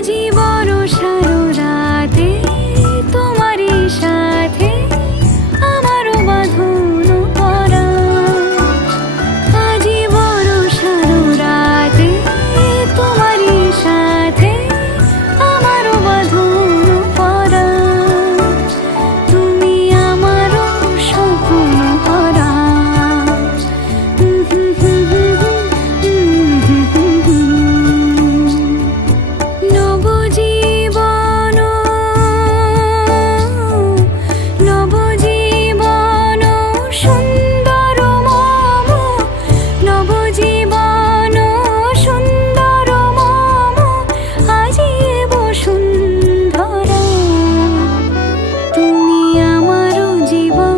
আজি বড় जीवन